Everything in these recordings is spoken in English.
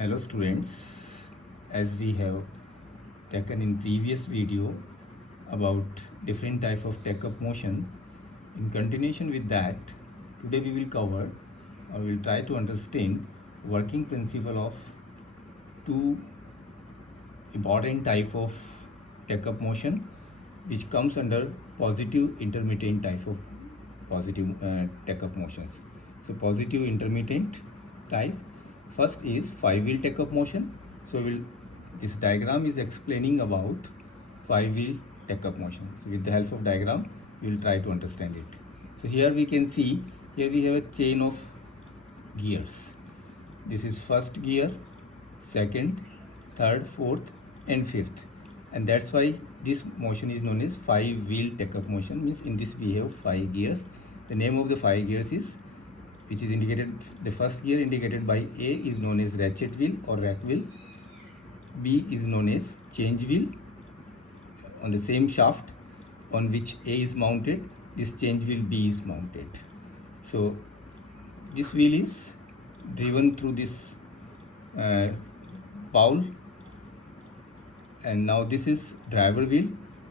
Hello students, as we have taken in previous video about different type of take-up motion, in continuation with that, today we will cover or we will try to understand working principle of two important type of take-up motion which comes under positive intermittent type of positive take-up motions. So positive intermittent type, first is five-wheel take-up motion. So this diagram is explaining about five-wheel take-up motion. So with the help of diagram, we will try to understand it. So here we can see, here we have a chain of gears. This is first gear, second, third, fourth and fifth, and that's why this motion is known as five-wheel take-up motion. Means in this we have five gears. The name of the five gears is, which is indicated, the first gear indicated by A is known as ratchet wheel or rack wheel. B is known as change wheel. On the same shaft on which A is mounted, this change wheel B is mounted. So this wheel is driven through this pole, and now this is driver wheel.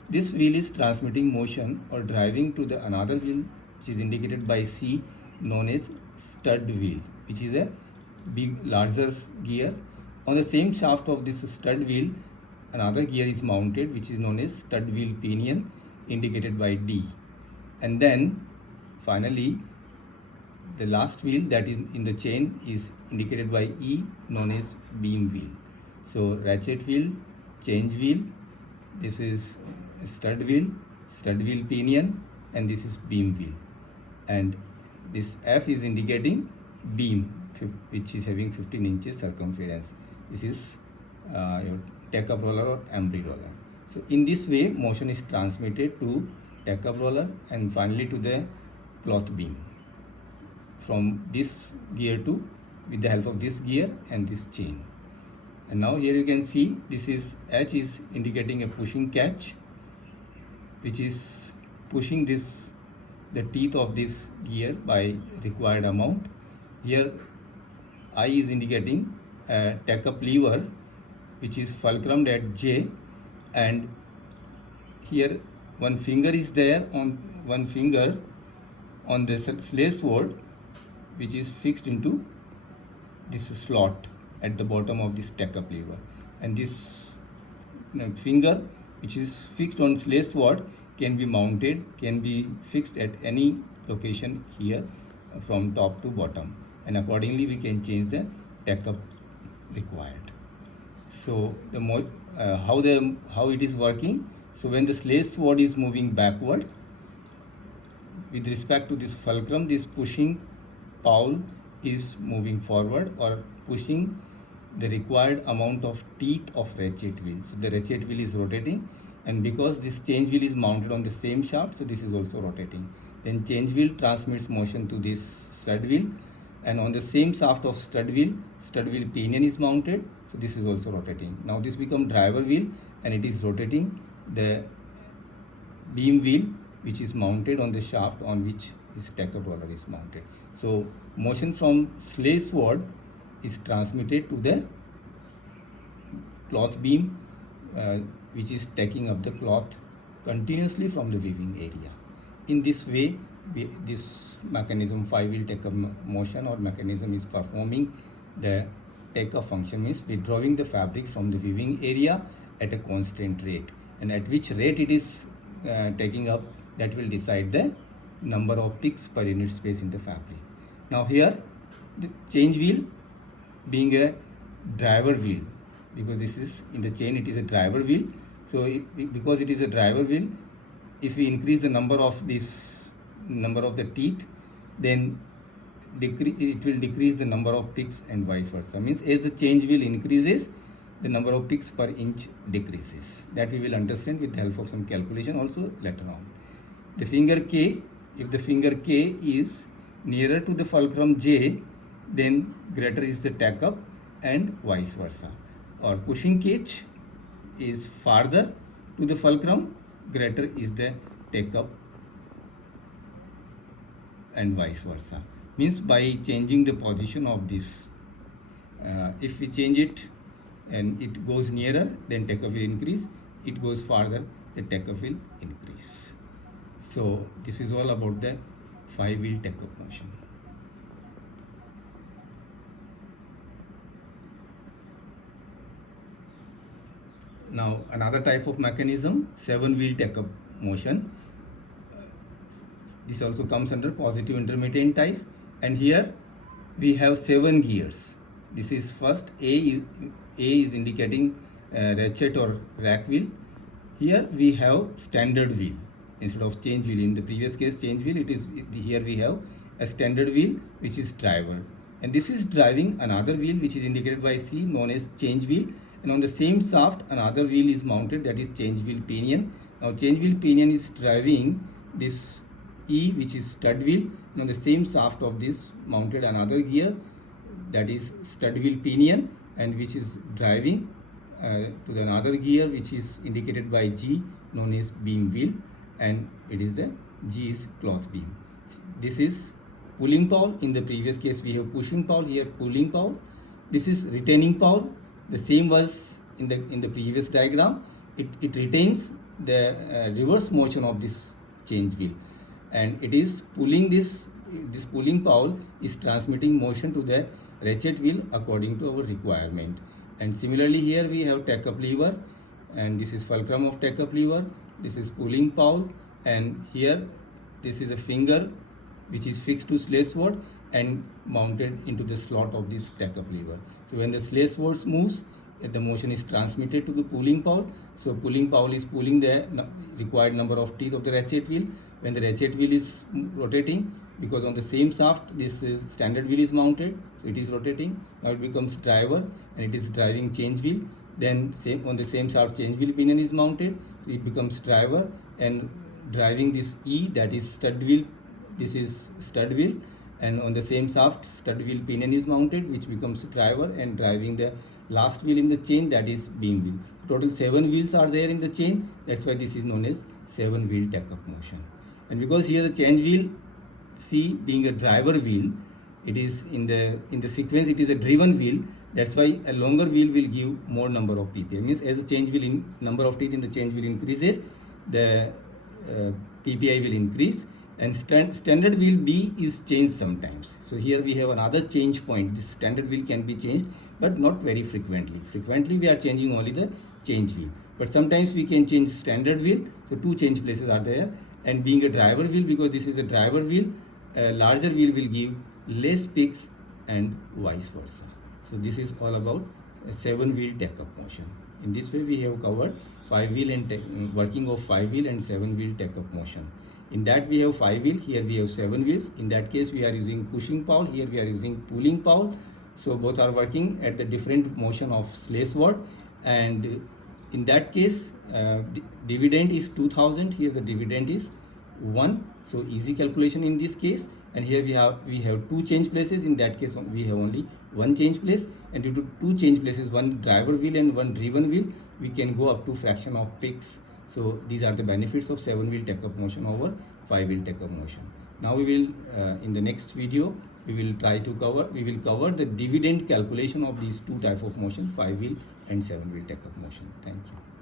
This wheel is transmitting motion or driving to the another wheel which is indicated by C, known as stud wheel, which is a big larger gear. On the same shaft of this stud wheel, another gear is mounted which is known as stud wheel pinion, indicated by D. And then finally the last wheel that is in the chain is indicated by E, known as beam wheel. So ratchet wheel, change wheel, this is stud wheel pinion, and this is beam wheel. And this F is indicating beam, which is having 15 inches circumference. This is your take-up roller or embry roller. So in this way, motion is transmitted to take-up roller and finally to the cloth beam from this gear to, with the help of this gear and this chain. And now here you can see this is H is indicating a pushing catch, which is pushing this, the teeth of this gear by required amount. Here I is indicating a take-up lever which is fulcrumed at J, and here one finger is there, on one finger on the slave sword which is fixed into this slot at the bottom of this take-up lever, and this finger which is fixed on slave sword can be mounted, can be fixed at any location here from top to bottom, and accordingly we can change the take-up required. So how it is working. So when the slave sword is moving backward with respect to this fulcrum, this pushing pole is moving forward or pushing the required amount of teeth of ratchet wheel. So the ratchet wheel is rotating, and because this change wheel is mounted on the same shaft, so this is also rotating. Then change wheel transmits motion to this stud wheel, and on the same shaft of stud wheel pinion is mounted, so this is also rotating. Now this becomes driver wheel and it is rotating the beam wheel which is mounted on the shaft on which this take-up roller is mounted. So motion from slave sword is transmitted to the cloth beam which is taking up the cloth continuously from the weaving area. In this way, this mechanism, five-wheel take-up motion or mechanism, is performing the take-up function, means withdrawing the fabric from the weaving area at a constant rate, and at which rate it is taking up, that will decide the number of picks per unit space in the fabric. Now here the change wheel being a driver wheel, because this is in the chain, it is a driver wheel. So because it is a driver wheel, if we increase the number of the teeth, then it will decrease the number of picks and vice versa. Means as the change wheel increases, the number of picks per inch decreases. That we will understand with the help of some calculation also later on. The finger K, if the finger K is nearer to the fulcrum J, then greater is the take-up and vice versa. Or pushing catch is farther to the fulcrum, greater is the take-up and vice versa. Means by changing the position of this if we change it and it goes nearer, then takeoff will increase. It goes farther, the takeoff will increase. So this is all about the 5-wheel takeoff motion. Now another type of mechanism, 7-wheel takeoff motion. This also comes under positive intermittent type, and here we have 7 gears. This is first A is indicating ratchet or rack wheel. Here we have standard wheel instead of change wheel. In the previous case change wheel, it is here we have a standard wheel which is driver, and this is driving another wheel which is indicated by C, known as change wheel, and on the same shaft another wheel is mounted, that is change wheel pinion. Now change wheel pinion is driving this E, which is stud wheel, and on the same shaft of this mounted another gear, that is stud wheel pinion, and which is driving to the another gear which is indicated by G, known as beam wheel, and it is the G is cloth beam. This is pulling pole. In the previous case we have pushing pole, here pulling pole. This is retaining pole. The same was in the previous diagram. It retains the reverse motion of this change wheel, and it is pulling this pulling pole is transmitting motion to the ratchet wheel according to our requirement. And similarly here we have take-up lever, and this is fulcrum of take-up lever. This is pulling pole, and here this is a finger which is fixed to slave sword and mounted into the slot of this take-up lever. So when the slave sword moves, the motion is transmitted to the pulling pole. So pulling pole is pulling the required number of teeth of the ratchet wheel. When the ratchet wheel is rotating, because on the same shaft this standard wheel is mounted, so it is rotating. Now it becomes driver, and it is driving change wheel. Then on the same shaft change wheel pinion is mounted, so it becomes driver and driving this E, that is stud wheel. This is stud wheel, and on the same shaft stud wheel pinion is mounted, which becomes driver and driving the last wheel in the chain, that is beam wheel. Total 7 wheels are there in the chain. That's why this is known as 7-wheel take-up motion. And because here the change wheel C being a driver wheel, it is in the sequence it is a driven wheel. That's why a longer wheel will give more number of PPI. Means as the change wheel in number of teeth in the change wheel increases, the PPI will increase. And standard wheel B is changed sometimes. So here we have another change point. This standard wheel can be changed, but not very frequently. Frequently we are changing only the change wheel, but sometimes we can change standard wheel. So 2 change places are there. And being a driver wheel, because this is a driver wheel, a larger wheel will give less peaks and vice versa. So this is all about a 7-wheel take-up motion. In this way we have covered 5-wheel and working of 5-wheel and 7-wheel take-up motion. In that we have 5-wheel, here we have 7 wheels. In that case we are using pushing pole, here we are using pulling pole. So both are working at the different motion of slave sword. And in that case dividend is 2000, here the dividend is 1. So easy calculation in this case. And here we have 2 change places. In that case we have only 1 change place, and due to 2 change places, 1 driver wheel and 1 driven wheel, we can go up to fraction of peaks. So these are the benefits of 7-wheel take-up motion over 5-wheel take-up motion. Now we will in the next video we will cover the dividend calculation of these 2 types of motion, 5-wheel and 7-wheel take-up motion. Thank you.